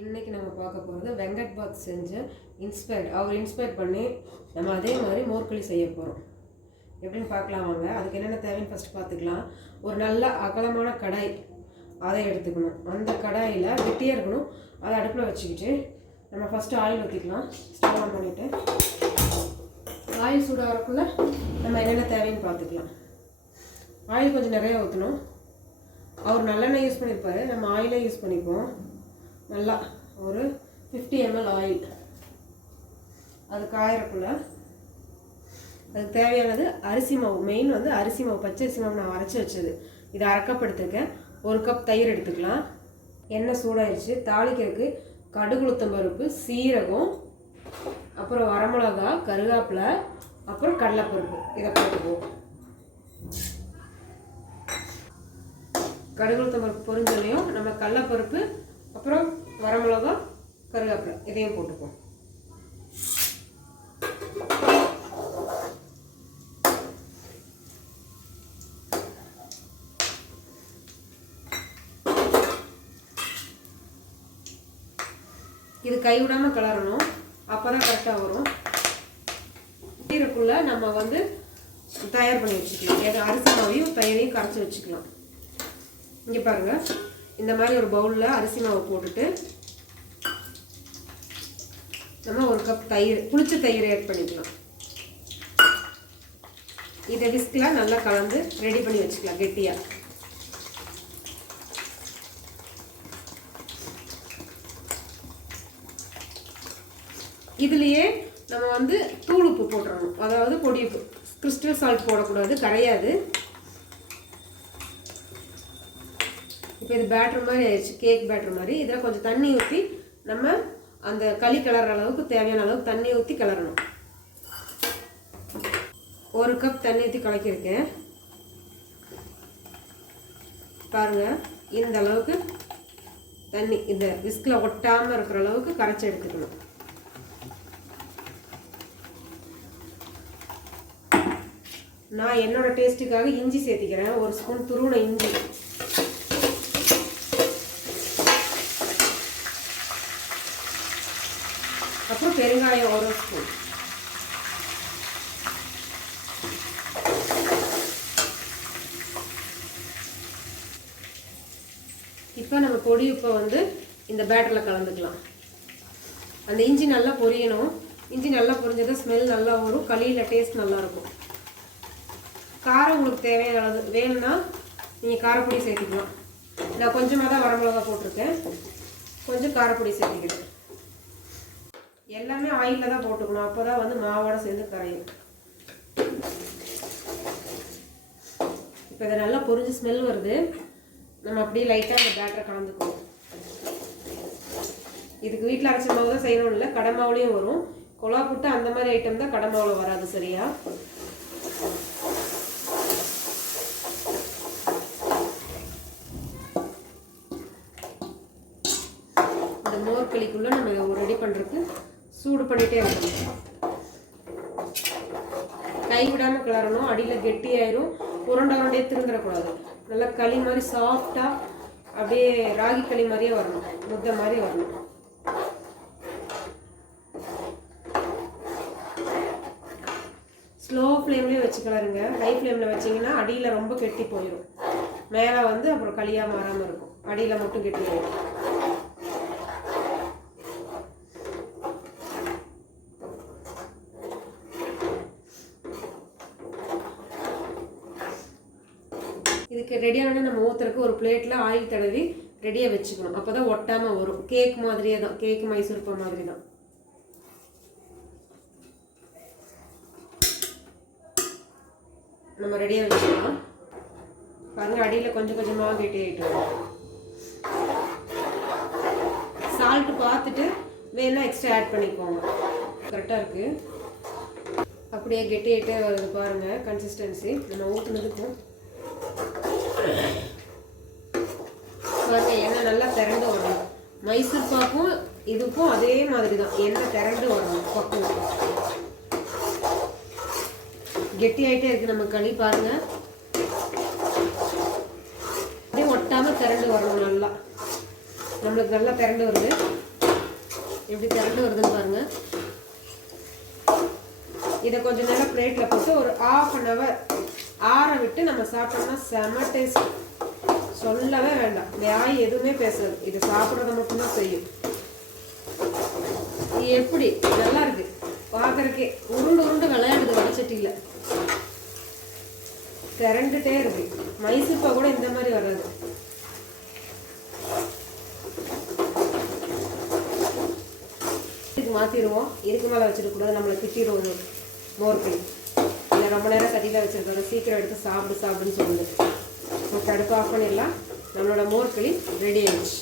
இன்றைக்கி நம்ம பார்க்க போகிறது வெங்கட் பாத் செஞ்ச அவர் இன்ஸ்பயர் பண்ணி நம்ம அதே மாதிரி மோர்க்களி செய்ய போகிறோம். எப்படின்னு பார்க்கலாம் வாங்க. அதுக்கு என்னென்ன தேவைன்னு ஃபஸ்ட்டு பார்த்துக்கலாம். ஒரு நல்ல அகலமான கடாய் அதை எடுத்துக்கணும். அந்த கடாயில் கெட்டியாக இருக்கணும். அதை அடுப்பில் வச்சுக்கிட்டு நம்ம ஃபஸ்ட்டு ஆயில் ஊற்றிக்கலாம். ஸ்டவ் ஆன் பண்ணிவிட்டு ஆயில் சூடாகிறக்குள்ள நம்ம என்னென்ன தேவைன்னு பார்த்துக்கலாம். ஆயில் கொஞ்சம் நிறையா ஊற்றணும். அவர் நல்லெண்ணெய் யூஸ் பண்ணியிருப்பார், நம்ம ஆயிலே யூஸ் பண்ணிப்போம். நல்லா ஒரு 50 ml ஆயில் அது காயறக்குள்ள அதுக்கு தேவையானது அரிசி மாவு. மெயின் வந்து அரிசி மாவு, பச்சரிசி மாவு நான் அரைச்சி வச்சது. இதை அரை கப் எடுத்துருக்கேன். 1 கப் தயிர் எடுத்துக்கலாம். எண்ணெய் சூடாயிடுச்சு. தாளிக்கிறதுக்கு கடுகு உளுத்தம் பருப்பு, சீரகம், அப்புறம் வரமிளகா, கருவேப்பிலை, அப்புறம் கடலைப்பருப்பு இதை போட்டுக்குவோம். கடுகு உளுத்தம் பருப்பு பொரிஞ்சோலையும் நம்ம கடலைப்பருப்பு, அப்புறம் வரமிளகா, கருவேப்பிலை இதையும் போட்டுக்குவோம். இது கைவிடாமல் கிளறணும், அப்போ தான் கரெக்டாக வரும். இதுக்குள்ளே நம்ம வந்து தயார் பண்ணி வச்சுக்கலாம். அரிசி மாவையும் தயிரையும் கரைச்சி வச்சுக்கலாம். இங்கே பாருங்கள், இந்த மாதிரி ஒரு பவுலில் அரிசி மாவு போட்டுட்டு நம்ம 1 கப் தயிர், புளிச்ச தயிரை ஆட் பண்ணிக்கலாம். இதை விஸ்கில் நல்லா கலந்து ரெடி பண்ணி வச்சுக்கலாம் கெட்டியாக. இதுலேயே நம்ம வந்து தூள் உப்பு போட்டுறணும். அதாவது பொடி உப்பு, கிறிஸ்டல் சால்ட் போடக்கூடாது, கரையாது. இப்போ இது பேட்டர் மாதிரி ஆயிடுச்சு, கேக் பேட்டர் மாதிரி. இதில் கொஞ்சம் தண்ணி ஊற்றி நம்ம அந்த களி கிளற அளவுக்கு தேவையான அளவுக்கு தண்ணி ஊற்றி கிளறணும். 1 கப் தண்ணி ஊற்றி கலக்கியிருக்கேன் பாருங்கள். இந்த அளவுக்கு தண்ணி இந்த விஸ்கில் ஒட்டாமல் இருக்கிற அளவுக்கு கரைச்சி எடுத்துக்கணும். நான் என்னோட டேஸ்ட்டுக்காக இஞ்சி சேர்த்திக்கிறேன். 1 ஸ்பூன் துருவன இஞ்சி, அப்புறம் பெருங்காயம் 1 ஸ்பூன். இப்போ நம்ம பொடி உப்பை வந்து இந்த பேட்டரில் கலந்துக்கலாம். அந்த இஞ்சி நல்லா பொரியணும். இஞ்சி நல்லா பொரிஞ்சது ஸ்மெல் நல்லா வரும், களியில் டேஸ்ட் நல்லாயிருக்கும். காரம் உங்களுக்கு தேவையான அளவு வேணும்னா நீங்கள் காரப்பொடி சேர்த்துக்கலாம். நான் கொஞ்சமாக தான் வரமிளகா போட்டிருக்கேன், கொஞ்சம் காரப்பொடி சேர்த்துக்கிறேன். எல்லாமே ஆயிலில் தான் போட்டுக்கணும், அப்போ தான் வந்து மாவோட சேர்ந்து கரையும். இப்போ இதை நல்லா பொரிஞ்சு ஸ்மெல் வருது. நம்ம அப்படியே லைட்டாக இந்த பேட்டரை கலந்துக்குவோம். இதுக்கு வீட்டில் அரைச்ச மாவு தான் செய்யணும் இல்லை, கடை மாவுலேயும் வரும். கொலா புட்டு அந்த மாதிரி ஐட்டம் தான் கடை மாவில் வராது சரியா. இந்த மோர்க்களிக்குள்ளே நம்ம ரெடி பண்ணுறதுக்கு சூடு பண்ணிகிட்டே இருக்கணும். கை விடாமல் கிளறணும். அடியில் கெட்டியாயிரும், உருண்டையே திருந்துடக்கூடாது. நல்லா களி மாதிரி சாஃப்டாக அப்படியே ராகி களி மாதிரியே வரணும், முட்டை மாதிரி வரணும். ஸ்லோ ஃப்ளேம்லேயே வச்சு கிளறுங்க. ஹை ஃப்ளேமில் வச்சிங்கன்னா அடியில் ரொம்ப கெட்டி போயிடும். மேலே வந்து அப்புறம் களியாக மாறாமல் இருக்கும், அடியில் மட்டும் கெட்டியாயிடும். இதுக்கு ரெடியான நம்ம ஊற்றுறதுக்கு ஒரு பிளேட்டில் ஆயில் தடவி ரெடியாக வச்சுக்கணும். அப்போ தான் ஒட்டாமல் வரும். கேக் மாதிரியே தான், கேக் மைசூர்பா மாதிரி தான். நம்ம ரெடியாக வச்சுக்கலாம். பாருங்கள், அடியில் கொஞ்சம் கொஞ்சமாக கெட்டி ஆகிட்டு வரும். சால்ட்டு பார்த்துட்டு வேணால் எக்ஸ்ட்ரா ஆட் பண்ணிக்கோங்க. கரெக்டாக இருக்குது. அப்படியே கெட்டி ஆகிட்டே வருது பாருங்கள் கன்சிஸ்டன்சி. நம்ம ஊற்றுனதுக்கும் பாருங்கள், எண்ணெய் நல்லா திரண்டு வரணும். மைசூர் பாக்கும் இதுக்கும் அதே மாதிரி தான், எண்ணெய் திரண்டு வரணும். பக்குவம் கெட்டி ஆகிட்டே இருக்குது நம்ம களி. பாருங்கள், அப்படியே ஒட்டாமல் திரண்டு வரணும் நல்லா. நம்மளுக்கு நல்லா திரண்டு வருது. எப்படி திரண்டு வருதுன்னு பாருங்கள். இதை கொஞ்சம் நல்லா பிளேட்டில் போட்டு ஒரு 1/2 hour ஆற விட்டு நம்ம சாப்பிட்டோம்னா செம டேஸ்ட். சொல்லவே வேண்டாம், வாய் எதுவுமே பேசாது. இது சாப்பிட்றத மட்டும்தான் செய்யும். எப்படி நல்லா இருக்கு பார்க்கறக்கே. உருண்டு உருண்டு விளையாடுது வடச்சட்டியில், திரண்டுட்டே இருக்கு. மைசூர்பா கூட இந்த மாதிரி வராது. இதுக்கு மாற்றிடுவோம். இதுக்கு மேலே வச்சிடக்கூடாது, நம்மளை திட்டிடுவோம் மோர்க்கு. இல்லை ரொம்ப நேரம் கட்டியில் வச்சுருக்காங்க, சீக்கிரம் எடுத்து சாப்பிடுன்னு சொல்லுது. அடுப்பு ஆஃப் பண்ணிடலாம். நம்மளோட மோர்களி ரெடி ஆயிடுச்சு.